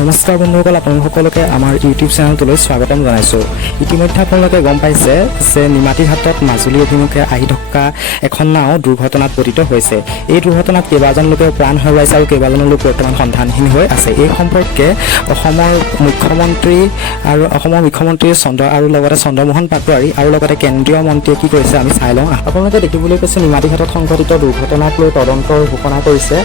নমস্কাৰ বন্ধুসকল, আপোনালোক সকলোকে আমাৰ ইউটিউব চেনেলটোলৈ স্বাগতম জনাইছোঁ। ইতিমধ্যে আপোনালোকে গম পাইছে যে নিমাতীঘাটত মাজুলী অভিমুখে আহি থকা এখন নাও দুৰ্ঘটনাত পতিত হৈছে। এই দুৰ্ঘটনাত কেইবাজন লোকে প্ৰাণ হেৰুৱাইছে আৰু কেইবাজন লোক বৰ্তমান সন্ধানহীন হৈ আছে। এই সম্পৰ্কে অসমৰ মুখ্যমন্ত্ৰী আৰু লগতে চন্দ্ৰমোহন পাটোৱাৰী আৰু লগতে কেন্দ্ৰীয় মন্ত্ৰীয়ে কি কৰিছে আমি চাই লওঁ। আপোনালোকে দেখিবলৈ পাইছে নিমাতীঘাটত সংঘটিত দুৰ্ঘটনাক লৈ তদন্তৰ ঘোষণা কৰিছে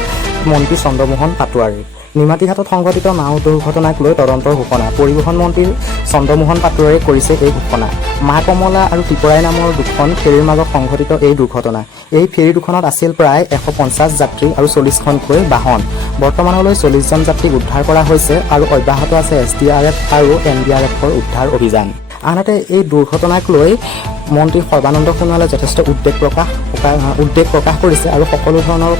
মন্ত্ৰী চন্দ্ৰমোহন পাটোৱাৰী। নিমাতীঘাটত সংঘটিত নাও দুৰ্ঘটনাক লৈ তদন্তৰ ঘোষণা পৰিবহণ মন্ত্ৰী চন্দ্ৰমোহন পাটোৱাৰীয়ে কৰিছে এই ঘোষণা। মা কমলা আৰু টিপৰাই নামৰ দুখন ফেৰীৰ মাজত সংঘটিত এই দুৰ্ঘটনা। এই ফেৰী দুখনত আছিল প্ৰায় 150 যাত্ৰী আৰু 40খনকৈ বাহন। বৰ্তমানলৈ 40জন যাত্ৰীক উদ্ধাৰ কৰা হৈছে আৰু অব্যাহত আছে SDRF আৰু NDRFৰ উদ্ধাৰ অভিযান। আনহাতে এই দুৰ্ঘটনাক লৈ মন্ত্ৰী সৰ্বানন্দ সোণোৱালে যথেষ্ট উদ্বেগ প্ৰকাশ কৰিছে আৰু সকলো ধৰণৰ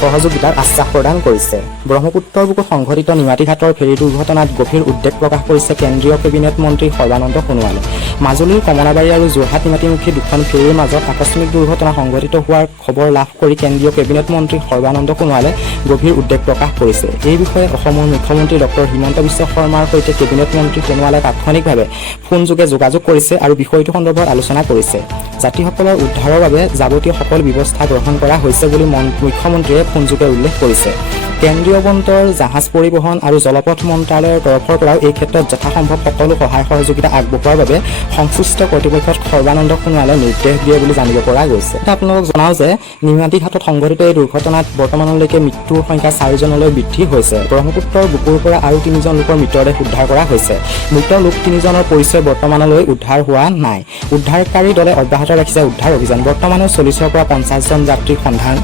সহযোগিতাৰ আশ্বাস প্ৰদান কৰিছে। ব্ৰহ্মপুত্ৰৰ বুকুত সংঘটিত নিমাতীঘাটৰ ফেৰী দুৰ্ঘটনাত গভীৰ উদ্বেগ প্ৰকাশ কৰিছে কেন্দ্ৰীয় কেবিনেট মন্ত্ৰী সৰ্বানন্দ সোণোৱালে। মাজুলীৰ কমলাবাৰী আৰু যোৰহাট নিমাতীমুখী দুখন ফেৰীৰ মাজত আকস্মিক দুৰ্ঘটনা সংঘটিত হোৱাৰ খবৰ লাভ কৰি কেন্দ্ৰীয় কেবিনেট মন্ত্ৰী সৰ্বানন্দ সোণোৱালে গভীৰ উদ্বেগ প্ৰকাশ কৰিছে। এই বিষয়ে অসমৰ মুখ্যমন্ত্ৰী ডক্টৰ হিমন্ত বিশ্ব শৰ্মাৰ সৈতে কেবিনেট মন্ত্ৰী সোণোৱালে তাৎক্ষণিকভাৱে ফোনযোগে যোগাযোগ কৰিছে আৰু বিষয়টো সন্দৰ্ভত আলোচনা কৰিছে। যাত্ৰীসকলৰ উদ্ধাৰৰ বাবে যাৱতীয় সকলো ব্যৱস্থা গ্ৰহণ কৰা হৈছে বুলি মুখ্যমন্ত্ৰীয়ে ফোনযোগে উল্লেখ কৰিছে। কেন্দ্ৰীয় বন্দৰ, জাহাজ পৰিবহণ আৰু জলপথ মন্ত্ৰালয়ৰ তৰফৰ পৰাও এই ক্ষেত্ৰত যথাসম্ভৱ সকলো সহায় সহযোগিতা আগবঢ়োৱাৰ বাবে সংশ্লিষ্ট কৰ্তৃপক্ষক সৰ্বানন্দ সোণোৱালে নিৰ্দেশ দিয়ে বুলি জানিব পৰা গৈছে। আপোনালোকক জনাওঁ যে নিমাতীঘাটত সংঘটিত এই দুৰ্ঘটনাত বৰ্তমানলৈকে মৃত্যুৰ সংখ্যা 4জনলৈ বৃদ্ধি হৈছে। ব্ৰহ্মপুত্ৰৰ বুকুৰ পৰা আৰু 3জন লোকৰ মৃতদেহ উদ্ধাৰ কৰা হৈছে। মৃত লোক 3জনৰ পৰিচয় বৰ্তমানলৈ উদ্ধাৰ হোৱা নাই। উদ্ধাৰকাৰী দলে অব্যাহত ৰাখিছে উদ্ধাৰ অভিযান। বৰ্তমানেও 40ৰ পৰা 50জন যাত্ৰীৰ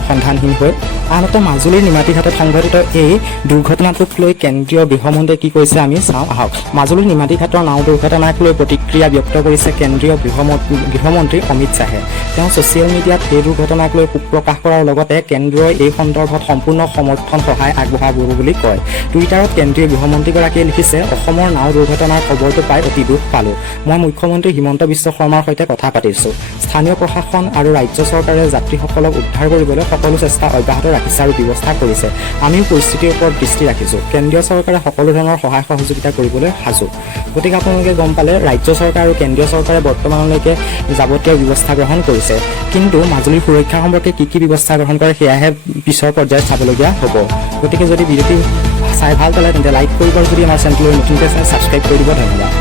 সন্ধানহীন হৈ। আনহাতে মাজুলীৰ নিমাতীঘাটত সংঘটিত এই দুৰ্ঘটনাটোক লৈ কেন্দ্ৰীয় গৃহমন্ত্ৰীয়ে কি কৈছে আমি চাওঁ আহক। মাজুলীৰ নিমাতীঘাটৰ নাও দুৰ্ঘটনাক লৈ প্ৰতিক্ৰিয়া ব্যক্ত কৰিছে কেন্দ্ৰীয় গৃহমন্ত্ৰী অমিত শ্বাহে। তেওঁ ছ'চিয়েল মিডিয়াত এই দুৰ্ঘটনাক লৈ শোক প্ৰকাশ কৰাৰ লগতে কেন্দ্ৰই এই সন্দৰ্ভত সম্পূৰ্ণ সমৰ্থন সহায় আগবঢ়াব বুলি কয়। টুইটাৰত কেন্দ্ৰীয় গৃহমন্ত্ৰীগৰাকীয়ে লিখিছে, অসমৰ নাও দুৰ্ঘটনাৰ খবৰটো পাই অতি দুখ পালোঁ। মই মুখ্যমন্ত্ৰী হিমন্ত বিশ্ব শৰ্মাৰ সৈতে কথা পাতিছোঁ। স্থানীয় প্ৰশাসন আৰু ৰাজ্য চৰকাৰে যাত্ৰীসকলক উদ্ধাৰ কৰিবলৈ সকলো চেষ্টা অব্যাহত ৰাখিছে আৰু ব্যৱস্থা কৰিছে। আমিও পৰিস্থিতিৰ ওপৰত দৃষ্টি ৰাখিছোঁ। কেন্দ্ৰীয় চৰকাৰে সকলো ধৰণৰ সহায় সহযোগিতা কৰিবলৈ সাজু। গতিকে আপোনালোকে গম পালে ৰাজ্য চৰকাৰ আৰু কেন্দ্ৰীয় চৰকাৰে বৰ্তমানলৈকে যাৱতীয় ব্যৱস্থা গ্ৰহণ কৰিছে। কিন্তু মাজুলীৰ সুৰক্ষা সম্পৰ্কে কি ব্যৱস্থা গ্ৰহণ কৰে সেয়াহে পিছৰ পৰ্যায়ত চাবলগীয়া হ'ব। গতিকে যদি ভিডিঅ'টি চাই ভাল পালে তেন্তে লাইক কৰিব আৰু যদি আমাৰ চেনেললৈ নতুনকৈ চাই ছাবস্ক্ৰাইব কৰি দিব। ধন্যবাদ।